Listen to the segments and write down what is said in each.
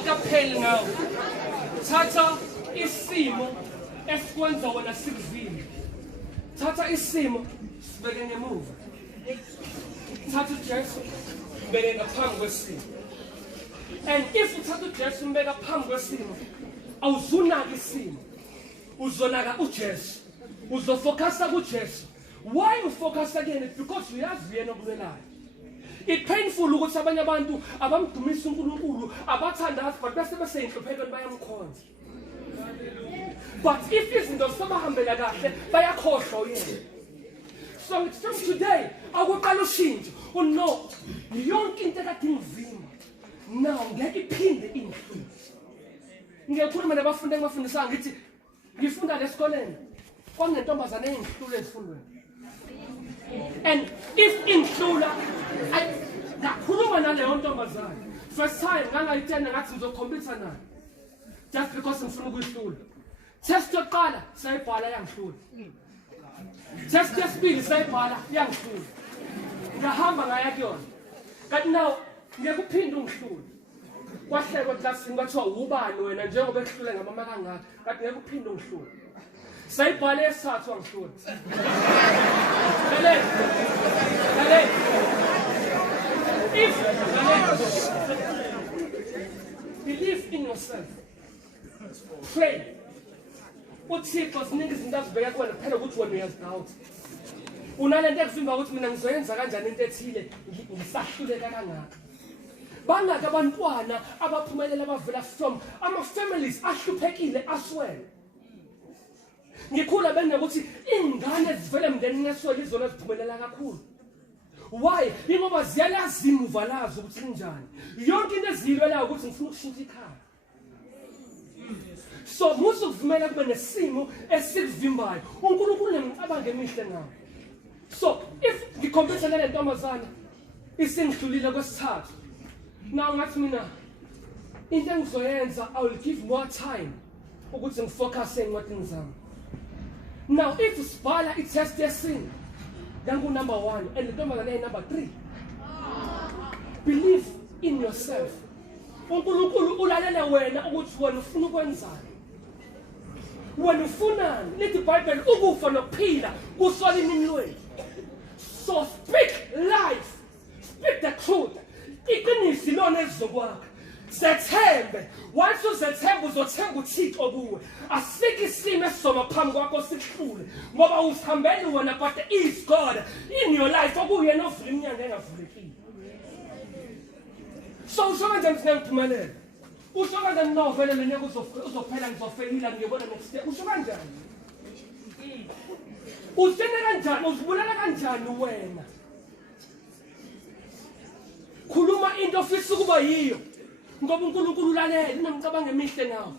akapheli ngawo. Thatha isimo esikwenza wena sikuvile. Thatha isimo sibeke ngemuva. Thatha uJesu beke ngaphambi kwesimo. And if uthatha uJesu umbeka phambi kwesimo, awuzunaki isimo. Uzonaka uJesu. Uzofocusa kuJesu. Why you focus again? Because uyazi yena okulelayo. It's painful ukuthi abanye abantu abamdumisa uNkulunkulu abathandazi but bese beseyinhluphekweni bayamkhonza. But if izinto sobahambela kahle bayakhohlwa yena. So it's from today akuqala ushintsho. No, yonke into ekade ngivima. Now ngeke iphinde ingihluphe. Ngiyakhuluma nabafundi engibafundisa ngithi ngifunda lesikoleni. Kwangentombazane engihlule ezifundweni. And if inhlula ngakhuluma naleyo ntombazane. First time ngangayitenda ngathi ngizokhompyutha nayo. Just because ngifuna ukuyihlula. Test yokuqala sayibhala yangihlula. Test yesibili sayibhala yangihlula. Ngahamba ngaya kuyona. Kanti now ngiyakuphinda ungihlula. Kwahlekwa classini kwathiwa ubani wena njengoba ehlule ngamama kangaka. Kanti ngiyakuphinda ungihlula. Sayibhala esathu wangihlula. Believe in yourself. Pray. Uthixo siningi izinto azibeka kuwena kuphela ukuthi wena uyazidoubt. Unalento ekuvimba ukuthi mina ngizoyenza kanjani into ethile ngisahluleka kangaka. Bangaka abantwana abaphumelela abavela from ama-families ahluphekile aswele. Ngikhula benokuthi ingane ezivela emndenini eswele izona eziphumelela kakhulu. Why? Ingoba ziyalazi imuva lazo ukuthi linjani. Yonke into ezilwelayo ukuthi ngifuna ukushintsha ikhaya. So musu kuvumela kube nesimo esikuvimbayo. uNkulunkulu nemicabango emihle ngawo. So if ngikhompyutha le ntombazana isingihlulile kwesithathu. Now ngathi mina into engizoyenza I will give more time ukuthi ngifocus encwadini zami. Now if sibhala itest yesine dangu number 1 and ntombazana number 3. Believe in yourself. uNkulunkulu ulalela wena ukuthi wena ufuna ukwenzani. Wena ufunani? Lithi iBhayibheli ukufa nokuphila kusola iminweni. So speak life. Speak the truth. Iqiniso lona ezizokwakha. Zethembe. Once uzethemba uzothemba uThixo kuwe. Asike isimo esizoma phambi kwakho sikuhlule. Ngoba usihambele wena but there is God in your life okuyena ovula iminyango engavulekile. So usho kanjani singangiphumelela? Usho kanjani novele lenyaka uzophela ngizofelila ngiyobona next year? Usho kanjani? Uzitshena kanjani? Uzibulala kanjani wena? Khuluma into ofisa ukuba yiyo. Ngoba uNkulunkulu ulalela inemicabango emihle nawe.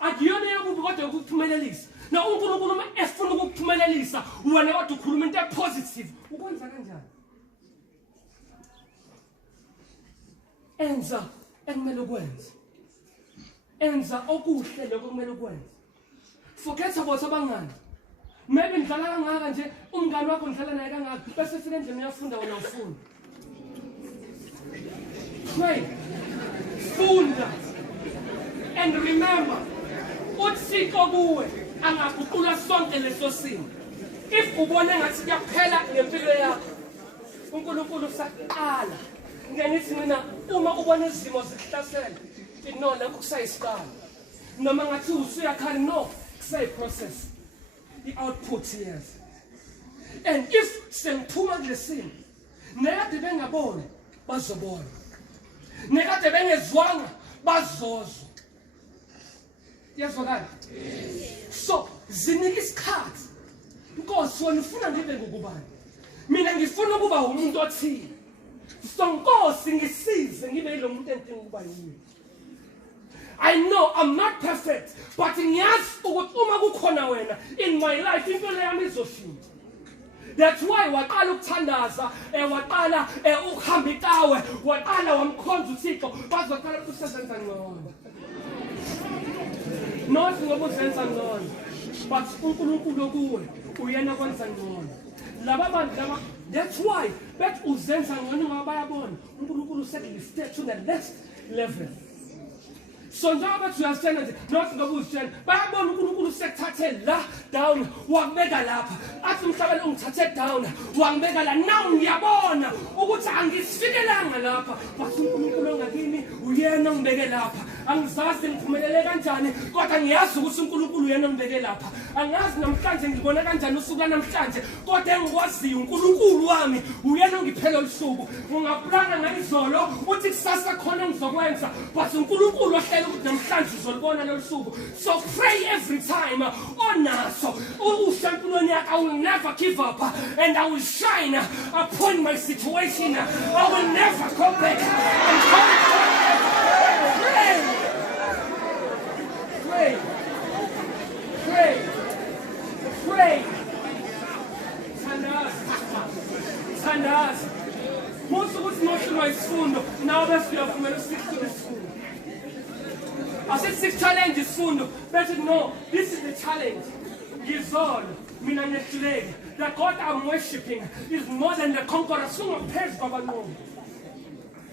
Akuyona yokubi kodwa ukuphumelelisa. Na uNkulunkulu uma efuna ukuphumelelisa wena kodwa ukhuluma into epositive. Ukwenza kanjani? Enza ekumele ukwenze. Enza okuhle lokho kumele ukwenze. Forget about abangani. Maybe ngidlala kangaka nje umngani wakho ngidlala naye kangaka bese fika endlini uyafunda wena ufunda. Pray. Funda. And remember, uThixo kuwe angaguqula sonke leso simo. If ubone ngathi kuyaphela ngempilo yakho, uNkulunkulu usaqala. Ngenithi mina uma ubona izimo zikuhlasela, no lokho kusayisiqala. Noma ngathi usuyakhala no, kusayiprocess. The output yes. And if sengiphuma kulesimo, nekade bengabona bazobona. Nekade bengezwanga bazozwa. Yazwakala? So, zinika isikhathi. Nkosi wena ufuna ngibe ngokubani? Mina ngifuna ukuba umuntu othile. So Nkosi ngisize ngibe lo muntu entinga ukuba yini. I know I'm not perfect, but ngiyazi ukuthi uma kukhona wena in my life impilo yami izoshintsha. That's why waqala ukuthandaza, waqala ukuhamba ikawe, waqala wamkhonza uThixo, bazoqala ukusebenza ngcono. Not ngoba uzenza ngcono, but uNkulunkulu kuwe uyena kwenza ngcono. Laba bantu laba, that's why bet uzenza ngcono ngoba bayabona uNkulunkulu sekulifte to the next level. So njengoba uyazitshela nje nothi ngoba uzitshela bayabona uNkulunkulu sekuthathe la down wakubeka lapha athi umhlaba lo ngithathe down wangibeka la now ngiyabona ukuthi angisifikelanga lapha but uNkulunkulu ngakini uyena ongibeke lapha angizazi ngiphumelele kanjani kodwa ngiyazi ukuthi uNkulunkulu uyena ongibeke lapha angazi namhlanje ngibona kanjani usuku namhlanje kodwa engikwaziyo uNkulunkulu wami uyena ongiphela usuku ungaplana ngayizolo uthi kusasa khona ngizokwenza but uNkulunkulu ohlela ukuthi namhlanje uzolibona losuku so pray every time onaso uSempilweni yakhe I will never give up and I will shine upon my situation I will never go back pray pray pray Tandazi most ukuthi nohlulwa isifundo nawe bese uyavumela usifundo isifundo I said 6 challenge isifundo better no this is the challenge ngizolo mina ngiyahluleka the God I'm worshiping is more than the conqueror singaphezu kwabalungu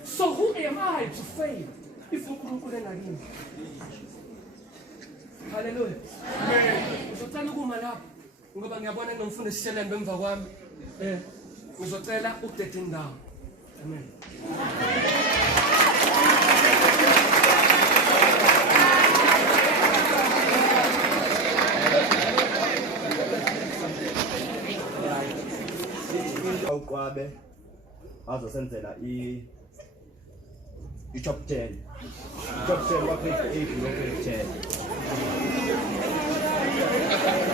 so who am I to fail if uNkulunkulu engakini hallelujah amen uzocela ukuma lapha ngoba ngiyabona ngomfundo sishelene bemva kwami ngizocela u13 down amen awuqwabe azosenzela i-top 10 top 10 wa grade 8 no grade 10